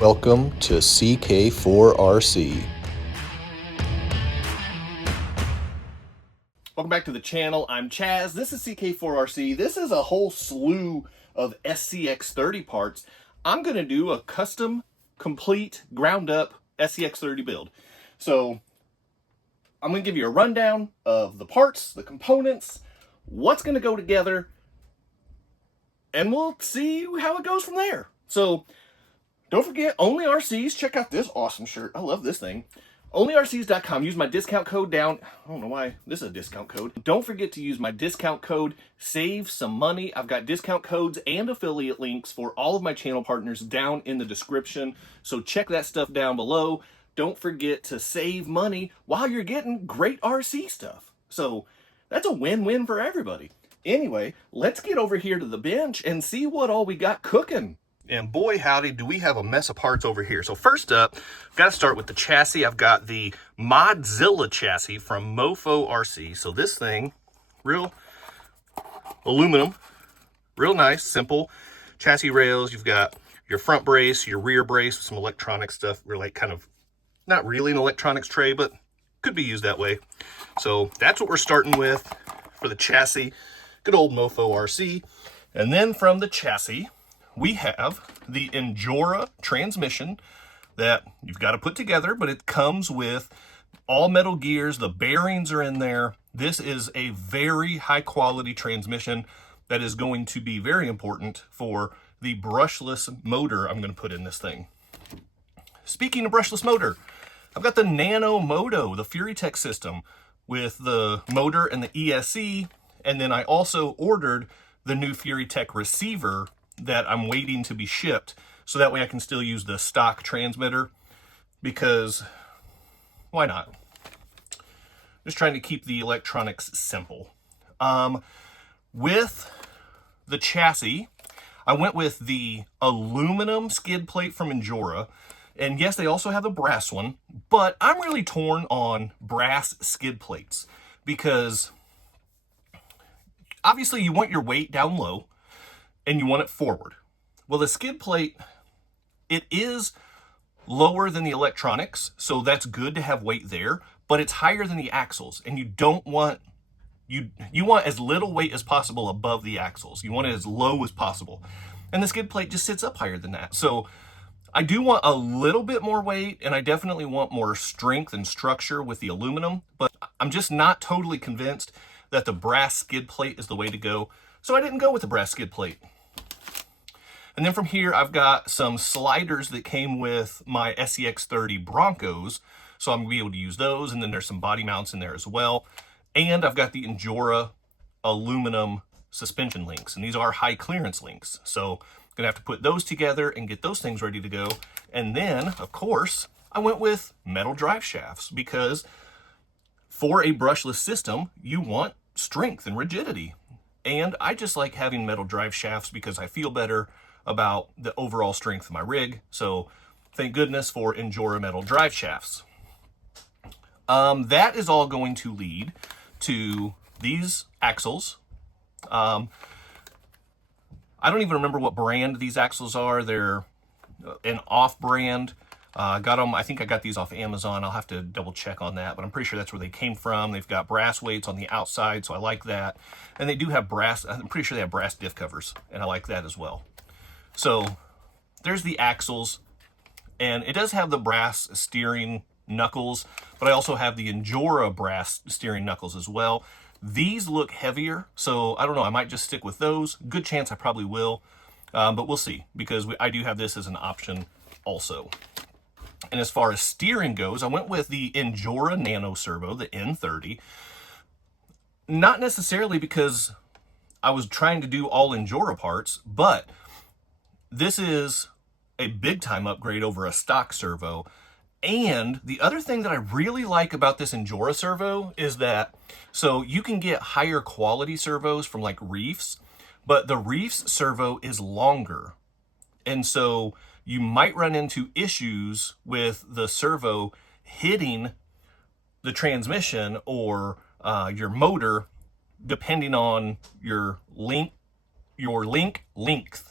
Welcome to CK4RC. Welcome back to the channel. I'm Chaz. This is CK4RC. This is a whole slew of SCX30 parts. I'm going to do a custom, complete, ground-up SCX30 build. So I'm going to give you a rundown of the parts, the components, what's going to go together, and we'll see how it goes from there. So don't forget, Only RCs. Check out this awesome shirt. I love this thing. OnlyRCs.com. Use my discount code down. I don't know why this is a discount code. Don't forget to use my discount code. Save some money. I've got discount codes and affiliate links for all of my channel partners down in the description. So check that stuff down below. Don't forget to save money while you're getting great RC stuff. So that's a win-win for everybody. Anyway, let's get over here to the bench and see what all we got cooking. And boy, howdy, do we have a mess of parts over here. So first up, I've got to start with the chassis. I've got the Modzilla chassis from Mofo RC. So this thing, real aluminum, real nice, simple chassis rails. You've got your front brace, your rear brace with some electronic stuff. We're like kind of, not really an electronics tray, but could be used that way. So that's what we're starting with for the chassis. Good old Mofo RC. And then from the chassis, we have the Injora transmission that you've got to put together, but it comes with all metal gears. The bearings are in there. This is a very high quality transmission that is going to be very important for the brushless motor I'm going to put in this thing. Speaking of brushless motor, I've got the Nano Moto, the FuryTech system with the motor and the ESC. And then I also ordered the new FuryTech receiver that I'm waiting to be shipped, so that way I can still use the stock transmitter, because why not? Just trying to keep the electronics simple. With the chassis, I went with the aluminum skid plate from Injora, and yes, they also have a brass one, but I'm really torn on brass skid plates, because obviously you want your weight down low, and you want it forward. Well, the skid plate, it is lower than the electronics, so that's good to have weight there, but it's higher than the axles, and you don't want, you want as little weight as possible above the axles. You want it as low as possible. And the skid plate just sits up higher than that. So I do want a little bit more weight, and I definitely want more strength and structure with the aluminum, but I'm just not totally convinced that the brass skid plate is the way to go. So I didn't go with the brass skid plate. And then from here, I've got some sliders that came with my SCX30 Broncos. So I'm gonna be able to use those. And then there's some body mounts in there as well. And I've got the Injora aluminum suspension links. And these are high clearance links. So I'm gonna have to put those together and get those things ready to go. And then, of course, I went with metal drive shafts, because for a brushless system, you want strength and rigidity. And I just like having metal drive shafts because I feel better about the overall strength of my rig. So thank goodness for Injora metal drive shafts. That is all going to lead to these axles. I don't even remember what brand these axles are. They're an off-brand. Got them, I think I got these off Amazon. I'll have to double check on that, but I'm pretty sure that's where they came from. They've got brass weights on the outside, so I like that. And they do have brass, I'm pretty sure they have brass diff covers, and I like that as well. So there's the axles, and it does have the brass steering knuckles, but I also have the Injora brass steering knuckles as well. These look heavier, so I don't know, I might just stick with those. Good chance I probably will, but we'll see, because I do have this as an option also. And as far as steering goes, I went with the Injora Nano Servo, the N30. Not necessarily because I was trying to do all Injora parts, but this is a big time upgrade over a stock servo. And the other thing that I really like about this Injora servo is that, so you can get higher quality servos from like Reefs, but the Reefs servo is longer. And so you might run into issues with the servo hitting the transmission or your motor, depending on your link length.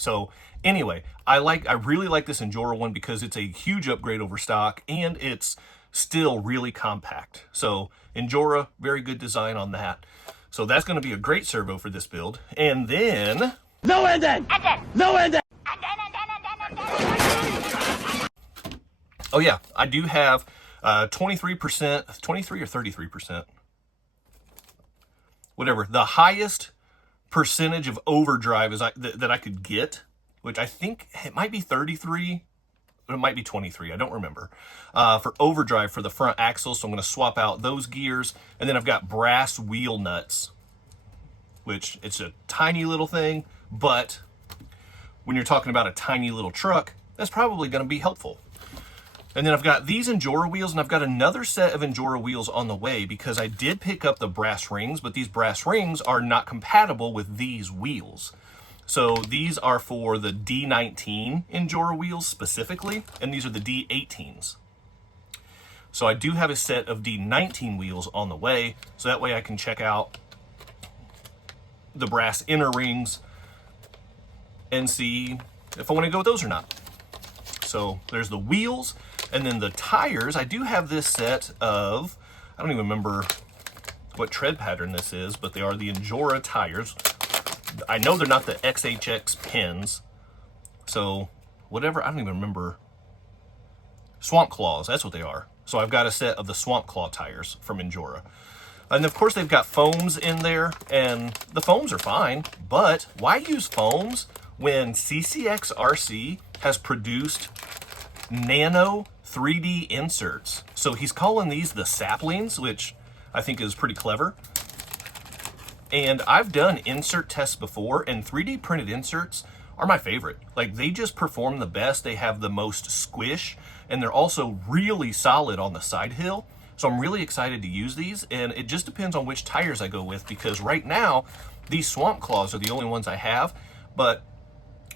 So anyway, I really like this Injora one because it's a huge upgrade over stock and it's still really compact. So Injora, very good design on that. So that's going to be a great servo for this build. And then... No ending! No ending! Oh yeah, I do have 23%, 23 or 33%. Whatever. The highest percentage of overdrive that I could get, which I think it might be 33, but it might be 23. I don't remember. For overdrive for the front axle, so I'm going to swap out those gears. And then I've got brass wheel nuts, which it's a tiny little thing, but when you're talking about a tiny little truck, that's probably going to be helpful. And then I've got these Injora wheels, and I've got another set of Injora wheels on the way because I did pick up the brass rings, but these brass rings are not compatible with these wheels. So these are for the D19 Injora wheels specifically, and these are the D18s. So I do have a set of D19 wheels on the way, so that way I can check out the brass inner rings and see if I want to go with those or not. So there's the wheels. And then the tires, I do have this set of, I don't even remember what tread pattern this is, but they are the Injora tires. I know they're not the XHX pins. So whatever, I don't even remember. Swamp Claws, that's what they are. So I've got a set of the Swamp Claw tires from Injora. And of course they've got foams in there, and the foams are fine, but why use foams when SCX30 has produced nano 3D inserts? So he's calling these the saplings, which I think is pretty clever. And I've done insert tests before, and 3D printed inserts are my favorite. Like, they just perform the best. They have the most squish, and they're also really solid on the Sidehill. So I'm really excited to use these, and it just depends on which tires I go with, because right now these Swamp Claws are the only ones I have. But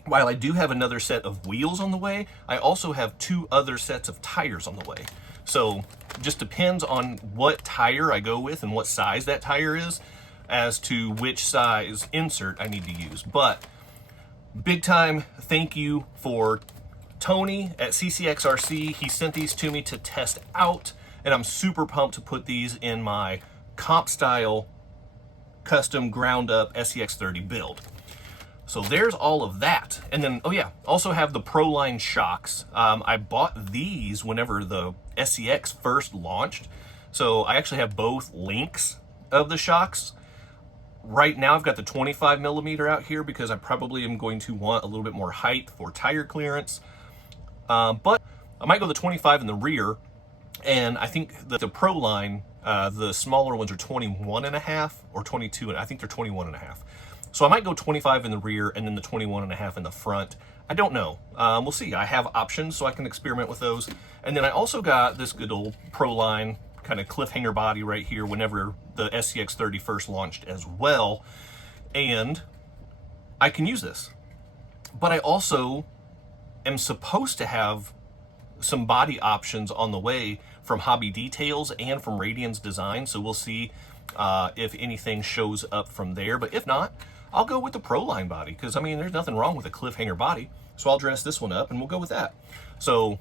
while I do have another set of wheels on the way, I also have 2 other sets of tires on the way. So it just depends on what tire I go with and what size that tire is as to which size insert I need to use. But big time thank you for Tony at CCXRC. He sent these to me to test out, and I'm super pumped to put these in my comp style custom ground up SCX30 build. So there's all of that. And then, oh yeah, also have the Proline shocks. I bought these whenever the SCX first launched. So I actually have both links of the shocks. Right now I've got the 25 millimeter out here because I probably am going to want a little bit more height for tire clearance. But I might go the 25 in the rear. And I think that the Proline, the smaller ones are 21.5 or 22, and I think they're 21.5. So I might go 25 in the rear and then the 21.5 in the front. I don't know. We'll see. I have options so I can experiment with those. And then I also got this good old Proline kind of cliffhanger body right here whenever the SCX30 first launched as well. And I can use this. But I also am supposed to have some body options on the way from Hobby Details and from Radian's Design. So we'll see if anything shows up from there. But if not, I'll go with the Proline body, because I mean, there's nothing wrong with a cliffhanger body. So I'll dress this one up and we'll go with that. So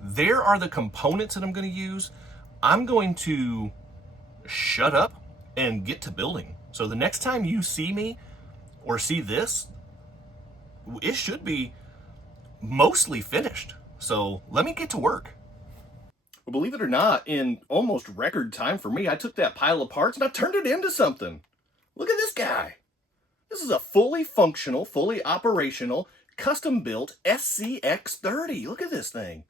there are the components that I'm going to use. I'm going to shut up and get to building. So the next time you see me or see this, it should be mostly finished. So let me get to work. Well, believe it or not, in almost record time for me, I took that pile of parts and I turned it into something. Look at this guy. This is a fully functional, fully operational, custom-built SCX30. Look at this thing.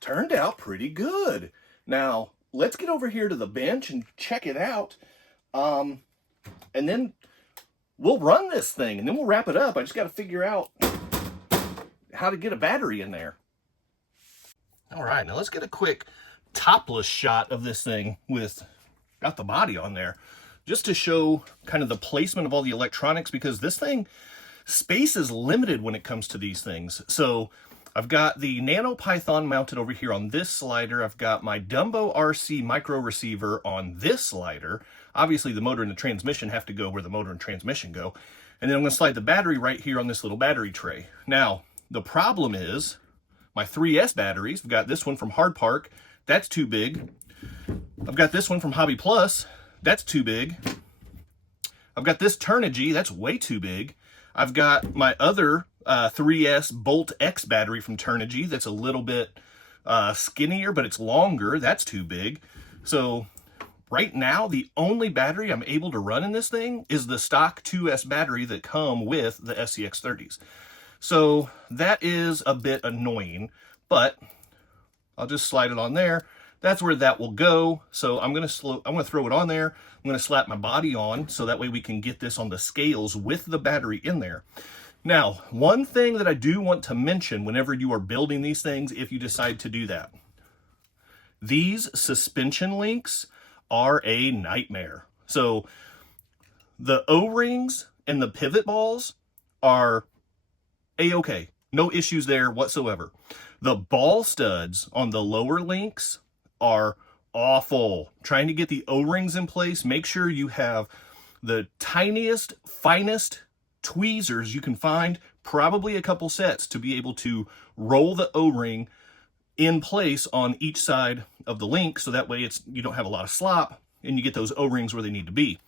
Turned out pretty good. Now, let's get over here to the bench and check it out. And then we'll run this thing, and then we'll wrap it up. I just got to figure out how to get a battery in there. All right, now let's get a quick topless shot of this thing got the body on there, just to show kind of the placement of all the electronics, because this thing, space is limited when it comes to these things. So I've got the Nano Python mounted over here on this slider. I've got my Dumbo RC micro receiver on this slider. Obviously the motor and the transmission have to go where the motor and transmission go. And then I'm going to slide the battery right here on this little battery tray. Now, the problem is my 3S batteries. I've got this one from Hard Park. That's too big. I've got this one from Hobby Plus. That's too big. I've got this Turnigy. That's way too big. I've got my other 3S Bolt X battery from Turnigy. That's a little bit skinnier, but it's longer. That's too big. So right now, the only battery I'm able to run in this thing is the stock 2S battery that come with the SCX30s. So that is a bit annoying, but I'll just slide it on there. That's where that will go. So I'm gonna throw it on there. I'm gonna slap my body on so that way we can get this on the scales with the battery in there. Now, one thing that I do want to mention whenever you are building these things, if you decide to do that, these suspension links are a nightmare. So the O-rings and the pivot balls are a-okay. No issues there whatsoever. The ball studs on the lower links are awful. Trying to get the O-rings in place, make sure you have the tiniest, finest tweezers you can find, probably a couple sets, to be able to roll the O-ring in place on each side of the link, so that way you don't have a lot of slop and you get those O-rings where they need to be.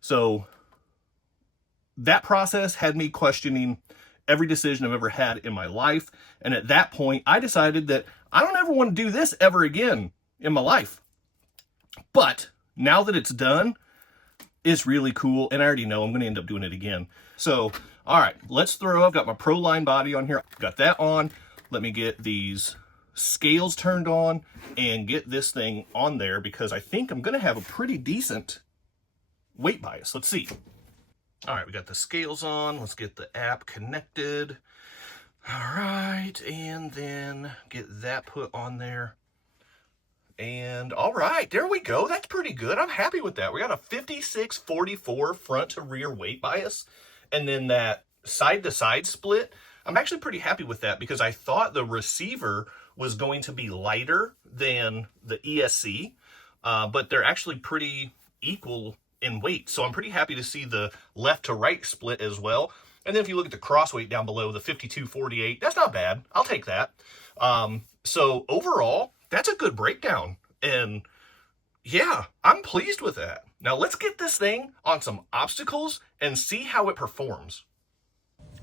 So that process had me questioning every decision I've ever had in my life. And at that point, I decided that I don't ever want to do this ever again in my life. But now that it's done, it's really cool. And I already know I'm going to end up doing it again. So, all right, I've got my Pro Line body on here. Got that on. Let me get these scales turned on and get this thing on there, because I think I'm going to have a pretty decent weight bias. Let's see. All right, we got the scales on. Let's get the app connected. All right, and then get that put on there. And all right, there we go. That's pretty good. I'm happy with that. We got a 56-44 front to rear weight bias. And then that side to side split. I'm actually pretty happy with that, because I thought the receiver was going to be lighter than the ESC, but they're actually pretty equal in weight. So I'm pretty happy to see the left to right split as well. And then if you look at the cross weight down below, the 52-48, that's not bad. I'll take that. So overall, that's a good breakdown. And yeah, I'm pleased with that. Now let's get this thing on some obstacles and see how it performs.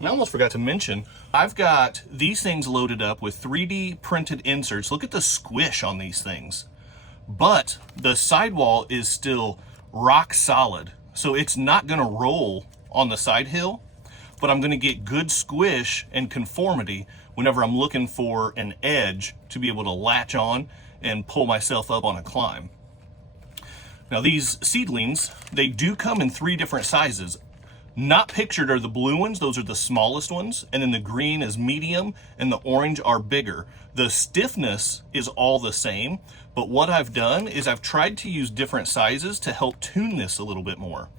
I almost forgot to mention, I've got these things loaded up with 3D printed inserts. Look at the squish on these things. But the sidewall is still rock solid. So it's not gonna roll on the Sidehill, but I'm gonna get good squish and conformity whenever I'm looking for an edge to be able to latch on and pull myself up on a climb. Now these seedlings, they do come in 3 different sizes. Not pictured are the blue ones, those are the smallest ones, and then the green is medium and the orange are bigger. The stiffness is all the same, but what I've done is I've tried to use different sizes to help tune this a little bit more.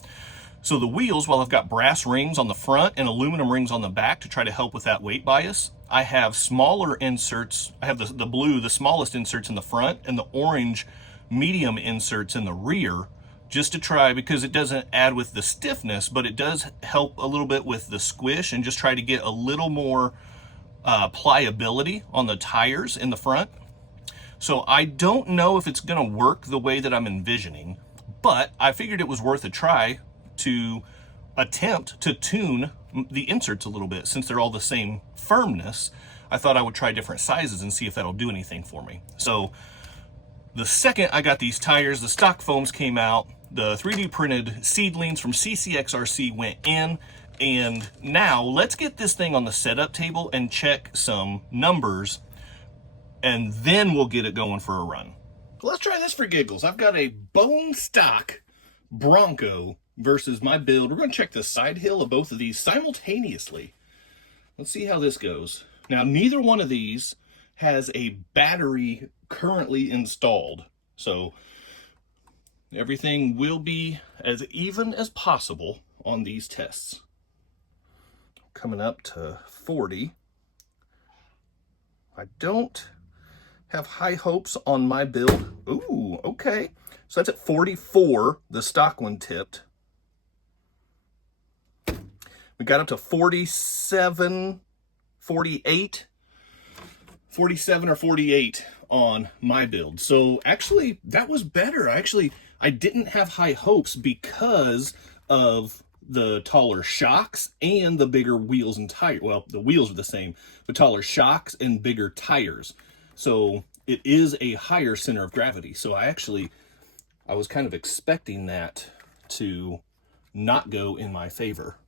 So the wheels, while I've got brass rings on the front and aluminum rings on the back to try to help with that weight bias, I have smaller inserts. I have the blue, the smallest inserts in the front, and the orange medium inserts in the rear, just to try, because it doesn't add with the stiffness, but it does help a little bit with the squish, and just try to get a little more pliability on the tires in the front. So I don't know if it's going to work the way that I'm envisioning, but I figured it was worth a try to attempt to tune the inserts a little bit. Since they're all the same firmness, I thought I would try different sizes and see if that'll do anything for me. So the second I got these tires, the stock foams came out, the 3D printed seedlings from CCXRC went in, and now let's get this thing on the setup table and check some numbers, and then we'll get it going for a run. Let's try this for giggles. I've got a bone stock Bronco versus my build. We're going to check the Sidehill of both of these simultaneously. Let's see how this goes. Now, neither one of these has a battery currently installed, so everything will be as even as possible on these tests. Coming up to 40. I don't have high hopes on my build. Ooh, okay. So that's at 44, the stock one tipped. We got up to 47, 48, 47 or 48 on my build. So actually, that was better. I didn't have high hopes because of the taller shocks and the bigger wheels and tires. Well, the wheels are the same, but taller shocks and bigger tires. So it is a higher center of gravity. So I was kind of expecting that to not go in my favor.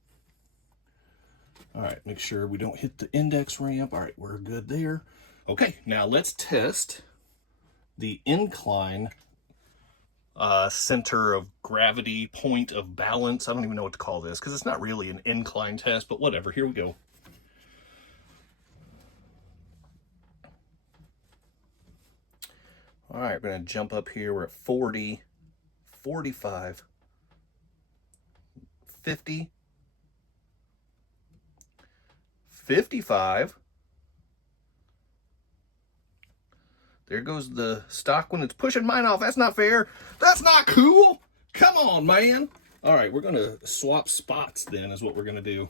All right, make sure we don't hit the index ramp. All right, we're good there. Okay, now let's test the incline center of gravity, point of balance. I don't even know what to call this because it's not really an incline test, but whatever. Here we go. All right, we're going to jump up here. We're at 40, 45, 50, 55. There goes the stock one. It's pushing mine off. That's not fair. That's not cool. Come on, man. All right, we're going to swap spots then is what we're going to do.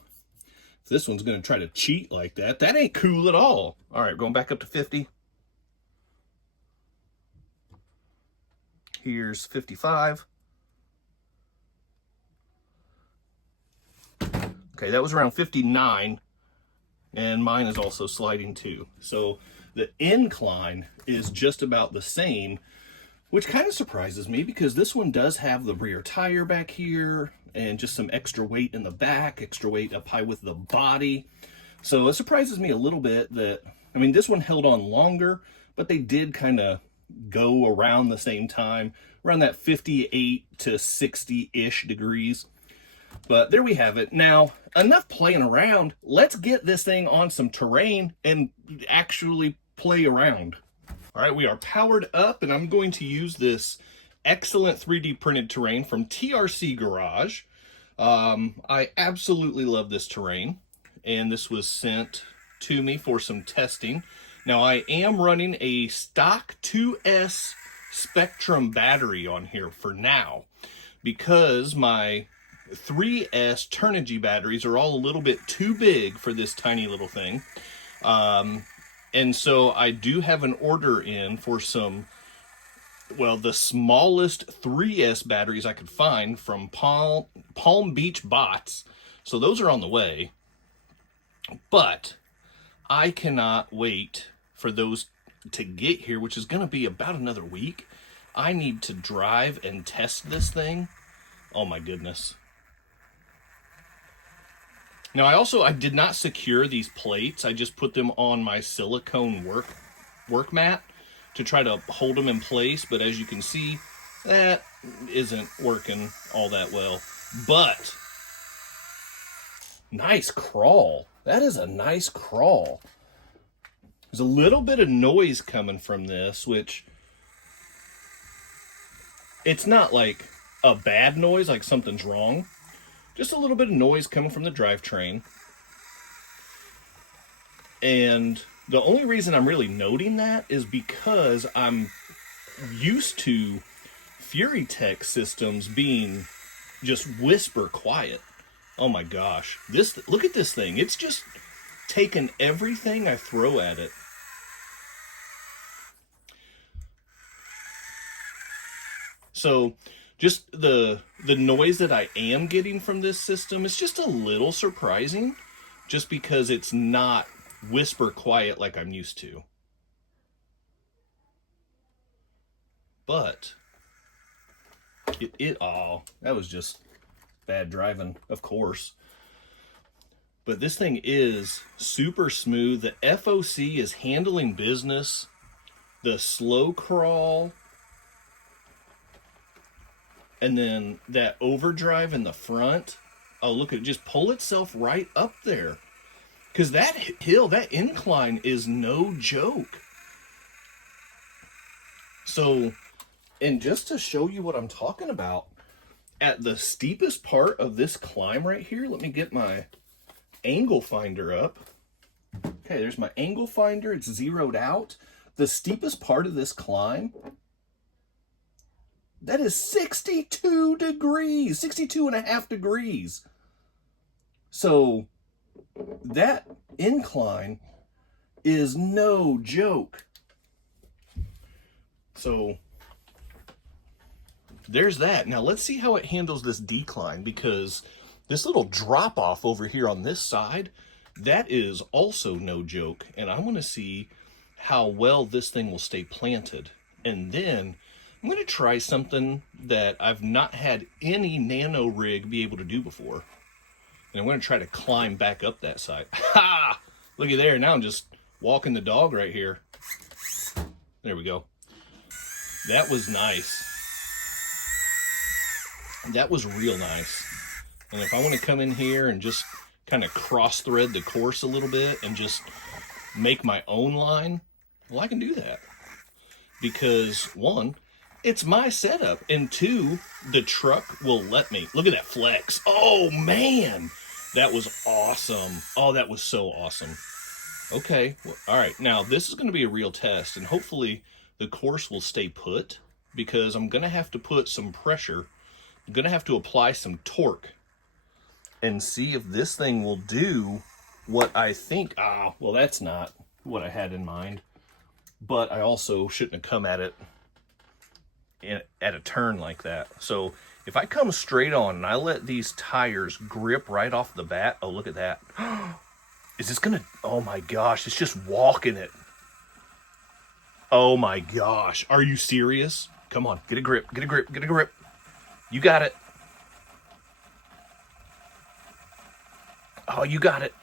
If this one's going to try to cheat like that, that ain't cool at all. All right, going back up to 50. Here's 55. Okay, that was around 59. And mine is also sliding too. So the incline is just about the same, which kind of surprises me because this one does have the rear tire back here and just some extra weight in the back, extra weight up high with the body. So it surprises me a little bit that, I mean, this one held on longer, but they did kind of go around the same time, around that 58 to 60-ish degrees. But there we have it. Now, enough playing around. Let's get this thing on some terrain and actually play around. All right, we are powered up, and I'm going to use this excellent 3D printed terrain from TRC Garage. I absolutely love this terrain, and this was sent to me for some testing. Now, I am running a stock 2S Spectrum battery on here for now because my 3S Turnigy batteries are all a little bit too big for this tiny little thing. And so I do have an order in for some, well, the smallest 3S batteries I could find from Palm Beach Bots. So those are on the way. But I cannot wait for those to get here, which is going to be about another week. I need to drive and test this thing. Oh my goodness. Now I did not secure these plates. I just put them on my silicone work mat to try to hold them in place. But as you can see, that isn't working all that well. But nice crawl. That is a nice crawl. There's a little bit of noise coming from this, which it's not like a bad noise, like something's wrong. Just a little bit of noise coming from the drivetrain. And the only reason I'm really noting that is because I'm used to FuryTech systems being just whisper quiet. Oh my gosh. Look at this thing. It's just taken everything I throw at it. So just the noise that I am getting from this system is just a little surprising, just because it's not whisper quiet like I'm used to. But oh, that was just bad driving, of course. But this thing is super smooth. The FOC is handling business. The slow crawl, and then that overdrive in the front. Oh, look, it just pull itself right up there. Because that hill, that incline is no joke. So, and just to show you what I'm talking about, at the steepest part of this climb right here, let me get my angle finder up. Okay, there's my angle finder. It's zeroed out. The steepest part of this climb, that is 62 degrees, 62 and a half degrees. So that incline is no joke. So there's that. Now let's see how it handles this decline, because this little drop off over here on this side, that is also no joke. And I want to see how well this thing will stay planted. And then I'm going to try something that I've not had any nano rig be able to do before. And I'm going to try to climb back up that side. Ha! Look at there. Now I'm just walking the dog right here. There we go. That was nice. That was real nice. And if I want to come in here and just kind of cross thread the course a little bit and just make my own line, well, I can do that. Because one, it's my setup, and two, the truck will let me. Look at that flex. Oh man, that was awesome. Oh, that was so awesome. Okay, well, all right, now this is going to be a real test, and hopefully the course will stay put, because I'm going to have to put some pressure. I'm going to have to apply some torque and see if this thing will do what I think. Well, that's not what I had in mind, but I also shouldn't have come at it at a turn like that. So if I come straight on and I let these tires grip right off the bat, oh, look at that. Is this gonna, oh my gosh, it's just walking it. Oh my gosh, are you serious? Come on, get a grip, get a grip, get a grip. You got it. Oh, you got it.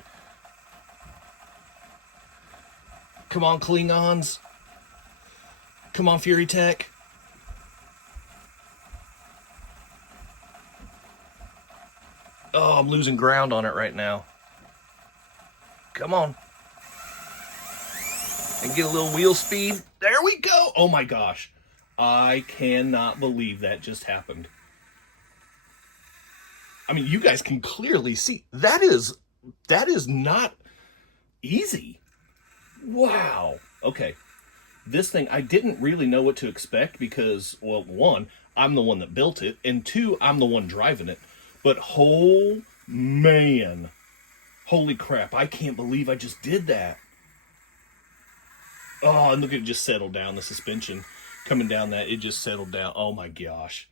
Come on, Klingons. Come on, Fury Tech. Oh, I'm losing ground on it right now. Come on. And get a little wheel speed. There we go. Oh my gosh. I cannot believe that just happened. I mean, you guys can clearly see that is not easy. Wow. Okay. This thing, I didn't really know what to expect because, well, one, I'm the one that built it, and two, I'm the one driving it. But oh man, holy crap, I can't believe I just did that. Oh, and look at it just settled down, the suspension coming down that, it just settled down. Oh my gosh.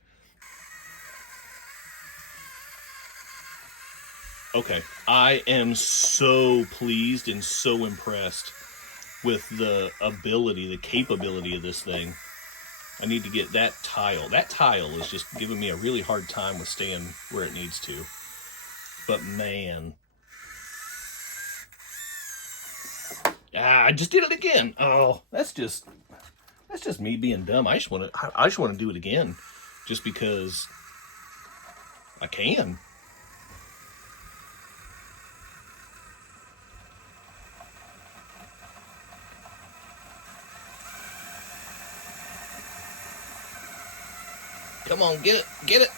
Okay, I am so pleased and so impressed with the ability, the capability of this thing. I need to get that tile. That tile is just giving me a really hard time with staying where it needs to. But man. I just did it again. Oh, that's just me being dumb. I just want to do it again just because I can. Come on, get it, get it.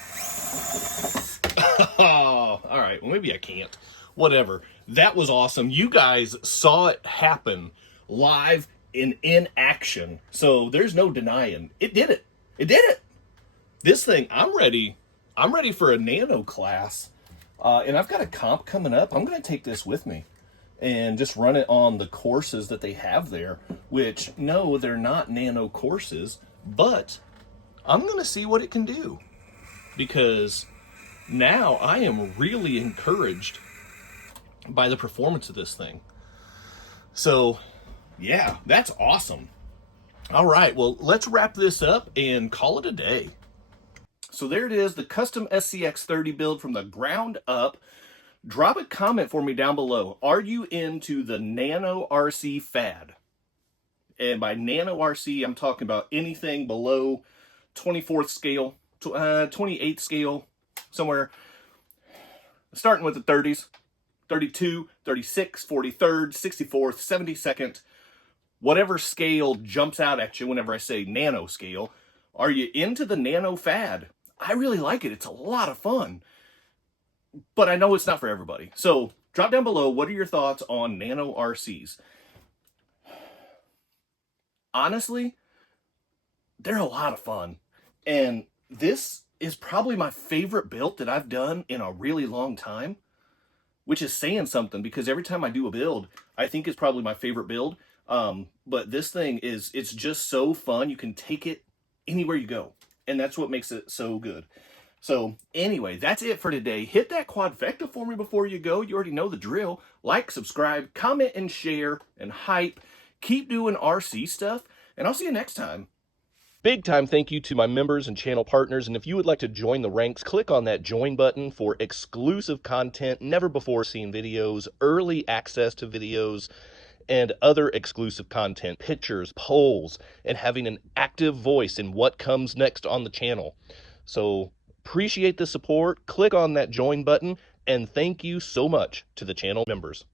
Oh, all right, well, maybe I can't. Whatever. That was awesome. You guys saw it happen live in action. So there's no denying. It did it. It did it. This thing, I'm ready for a nano class. And I've got a comp coming up. I'm going to take this with me and just run it on the courses that they have there, which, no, they're not nano courses, but I'm going to see what it can do, because now I am really encouraged by the performance of this thing. So, yeah, that's awesome. All right, well, let's wrap this up and call it a day. So there it is, the custom SCX30 build from the ground up. Drop a comment for me down below. Are you into the nano RC fad? And by nano RC, I'm talking about anything below 24th scale, 28th scale, somewhere. Starting with the 30s, 32, 36, 43rd, 64th, 72nd, whatever scale jumps out at you whenever I say nano scale. Are you into the nano fad? I really like it. It's a lot of fun. But I know it's not for everybody. So drop down below, what are your thoughts on nano RCs? Honestly, they're a lot of fun. And this is probably my favorite build that I've done in a really long time. which is saying something because every time I do a build, I think it's probably my favorite build. But this thing it's just so fun. You can take it anywhere you go, and that's what makes it so good. So anyway, that's it for today. Hit that quadfecta for me before you go. You already know the drill. Like, subscribe, comment, and share, and hype. Keep doing RC stuff, and I'll see you next time. Big time thank you to my members and channel partners, and if you would like to join the ranks, click on that join button for exclusive content, never before seen videos, early access to videos, and other exclusive content, pictures, polls, and having an active voice in what comes next on the channel. So appreciate the support. Click on that join button, and thank you so much to the channel members.